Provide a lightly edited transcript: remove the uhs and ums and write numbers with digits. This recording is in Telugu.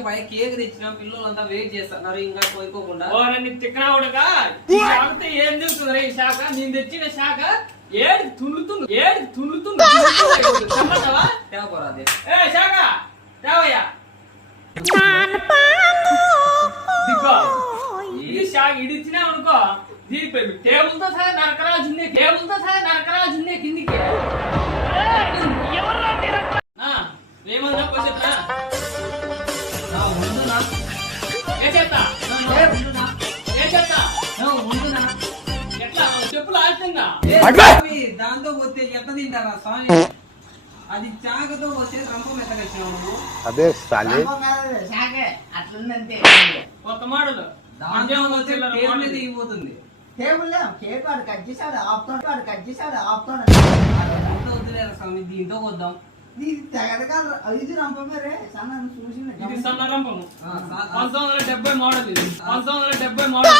కేక్ తెచ్చిన పిల్లలంతా వెయిట్ చేస్తున్నారు ఇంకా పోయిపోకుండా. తిక్కనావుడుగా ఏం తెలుస్తుంది ఈ శాఖ? నేను తెచ్చిన శాఖ ఏడు తుల్లుతుంది తేవరాదే శాఖ తేవయ్యా. ఇది శాఖ ఇది ఇచ్చినా అనుకో టేబుల్ తో సహా నరకరాల్సిందే కిందికి. ఏమన్నా చెప్పా ఎట్లా చెప్పులు ఆశంగా దాంతో పోతే ఎట్ట తింటారా స్వామి? అది చాకతో పోతే రంపం ఎత్తగచ్చినావు. అదే అట్లుందంతే ఒక మాటలు టేబుల్ దిగిపోతుంది. టేబుల్ కేక్ వాడు కట్ చేశాడు ఆపుతాడు వద్దులేరా స్వామి, దీంతో వద్దాం. ఇది రంపమే రే సన్న చూసిన ఇది సన్న రంపము 1970 మోడల్. ఇది 1970 మోడల్.